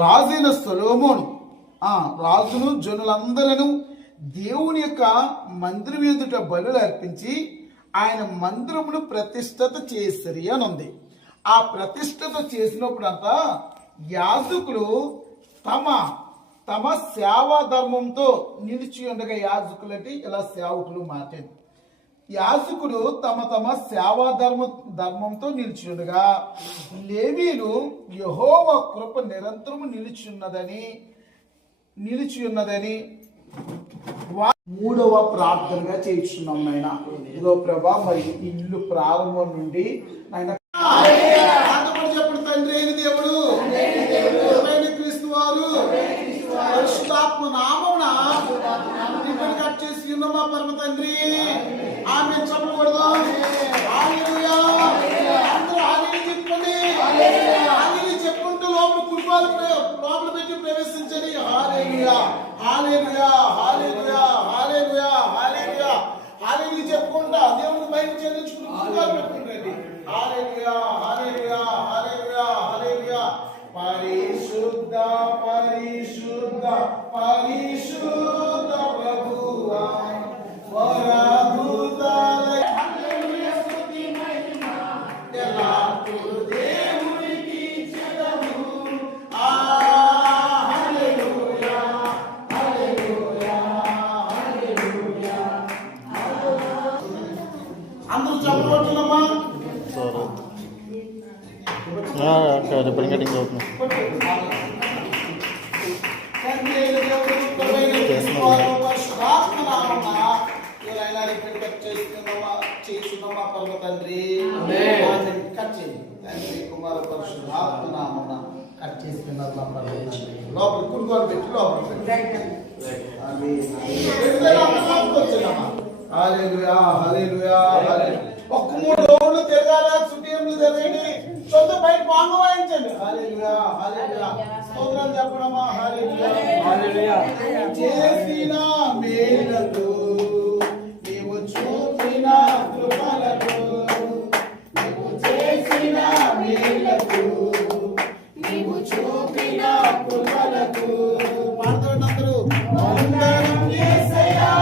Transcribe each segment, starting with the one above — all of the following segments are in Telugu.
రాజైన సొలొమోను రాజును జనులందరూ దేవుని యొక్క మందిరం ఎదుట బలులు అర్పించి ఆయన మందిరమును ప్రతిష్ఠత చేసిరి అని ఉంది. ఆ ప్రతిష్ఠత చేసినప్పుడంతా యాజకులు తమ తమ సేవా ధర్మంతో నిలిచి ఉండగా, యాజకులు అంటే ఇలా సేవకులు మాట్లాడు, యాజకుడు తమ తమ సేవా ధర్మంతో నిలిచి ఉండగా, లేవీలు యెహోవా కృప నిరంతరము నిలిచి ఉన్నదని మూడవ ప్రార్థనగా చేయించున్నాం నాయన. ఇదో ప్రభా, మరి ఇల్లు ప్రారంభం నుండి నాయన చెప్పండి, తండ్రి అయిన దేవుడు క్రీస్తు వారు పరిశుద్ధాత్మ నామమున రిబ్బన్ కట్ చేసి మా పరమ తండ్రి ఆమె చెప్పకూడదు. హల్లెలూయా, అందరూ హల్లెలూయా చెప్పండి. హల్లెలూయా చెప్పుకుంటూ లోపల కుటుంబాలు లోపల పెట్టి ప్రవేశించండి. హల్లెలూయా, హల్లెలూయా, హల్లెలూయా, హల్లెలూయా, హల్లెలూయా, హల్లెలూయా చెప్పుకుంటా దేవుని బయట చెల్లించుకుని కుటుంబాలు పెట్టుకుంటండి. హల్లెలూయా, హల్లెలూయా, హల్లెలూయా, హల్లెలూయా. పరిశుద్ధ పరిశుద్ధ పరిశుద్ధ ప్రభువా వరాధుతాలయ హల్లెలూయా స్తుతి మహిమ ఎల్లప్పుడూ దేవునికి చెదము. హల్లెలూయా, హల్లెలూయా, హల్లెలూయా. అందరూ చదువుకుంటున్నామా? రిబ్బన్ కటింగ్ అవుతుంది. కుమార పరిశుద్ధాత్మ నామమున కట్ చేసుకున్నారు లోపల కుడుకోలు పెట్టి లోపల పెట్టి. హల్లెలూయా, హల్లెలూయా, హల్లెలూయా. ఒక్క 3 రౌండ్లు తిరగాల, సుటీంలు తిరగండి, సొంత బయట బాంగ వాయించండి. హల్లెలూయా, హల్లెలూయా, స్తోత్రాలు చెప్పడమా. హల్లెలూయా, హల్లెలూయా. చేసిన మేలుకు నీవు చూపిన కృపలకు, నీవు చేసిన మేలుకు నీవు చూపిన కృపలకు పాడుతున్న అందరూ వందనం యేసయ్యా.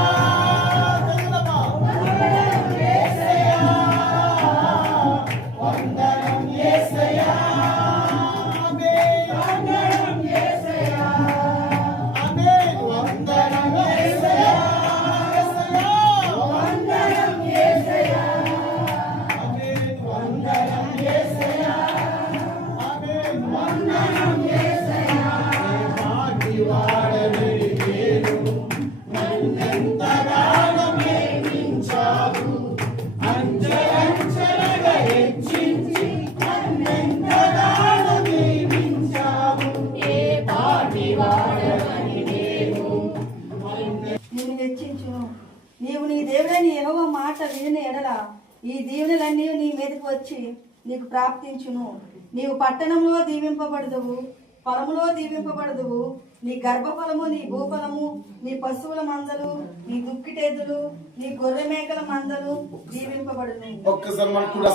నీవు నీ దేవుడైన యెహోవా మాట వినిన ఎడల ఈ దీవెనలన్నీ నీ మీదకి వచ్చి నీకు ప్రాప్తించును. నీవు పట్టణంలో దీవింపబడదువు, పొలములో దీవింపబడదువు. నీ గర్భఫలము, నీ భూఫలము, నీ పశువుల మందలు, నీ దుక్కిటెద్దులు, నీ గొర్రె మేకల మందలు దీవింపబడును. ఒక్కసారి మన కూడా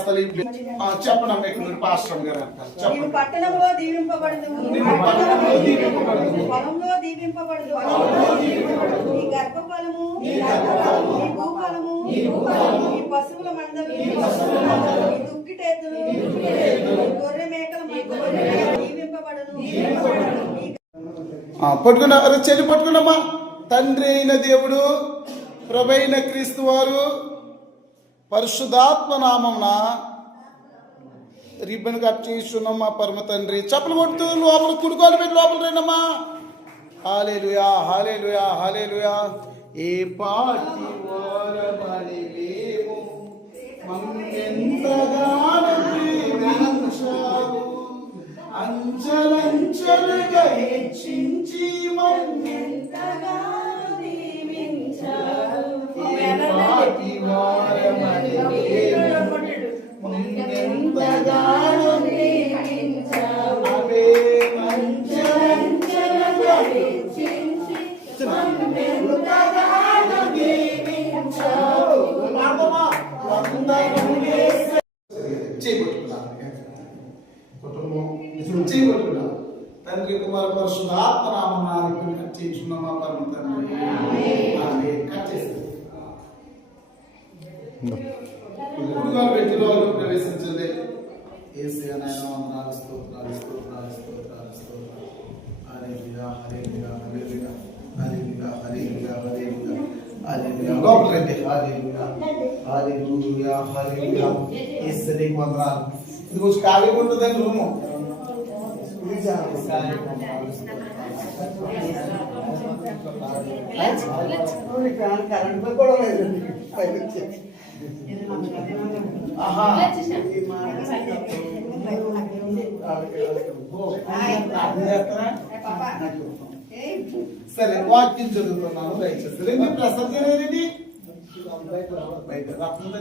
చెప్పండి, పాస్టర్ గారు. నీవు పట్టణంలో దీవింపబడదువు, పొలంలో దీవింపబడదువు. నీ గర్భఫలము, నీ భూఫలము, నీ పశువుల మందలు, నీ దుక్కిటెద్దులు, గొర్రె మేకల మందలు దీవింపబడును. పట్టుకున్నా చెల్లి, పట్టుకున్నామా. తండ్రి అయిన దేవుడు ప్రభైన క్రీస్తు వారు పరిశుద్ధాత్మ నామమున రిబ్బన్ కట్ చేస్తున్నామా పరమ తండ్రి. చప్పలు కొడుతూ లోపల కుడుకోలు పెట్టి లోపల రండమ్మా. హల్లెలూయా, హల్లెలూయా, హల్లెలూయా. ఏ పాటి వారమనివేమో మమ్మెంతగానో ప్రేమించావు, అంచలంచలుగా హెచ్చించి మమ్మెంతగానో దీవించావు. ఏ పాటి వారమనివేమో మమ్మెంతగానో ప్రేమించావు, అంచలంచలుగా హెచ్చించి మమ్మెంతగానో దీవించావు. వందనం యేసయ్యా. చేయబట్టుకున్నాను కుటుంబం చేయబట్టుకున్నాను. తండ్రి కుమార పరిశుద్ధాత్మ నామమున కట్ చేయించున్నామా పరమ తండ్రి. ఆమేన్. కట్ చేస్తాం. కుడికాలు పెట్టి లోపలికి ప్రవేశించండి. యేసయ్య నాయన వందనాలు, స్తోత్రాలు, స్తోత్రాలు, స్తోత్రాలు, స్తోత్రాలు. హల్లెలూయా, హల్లెలూయా, హల్లెలూయా, హల్లెలూయా, హల్లెలూయా, హల్లెలూయా, హల్లెలూయా. లోపలికి రండి. హల్లెలూయా, హల్లెలూయా, హల్లెలూయా. యేసయ్య వందనాలు. ఇది కొంచెం ఖాళీగా ఉంటుందండి రూము. సరే, వాక్యం చదువుతున్నాను దయచేసి. రెండు ప్రసంగం బయట రాకుండా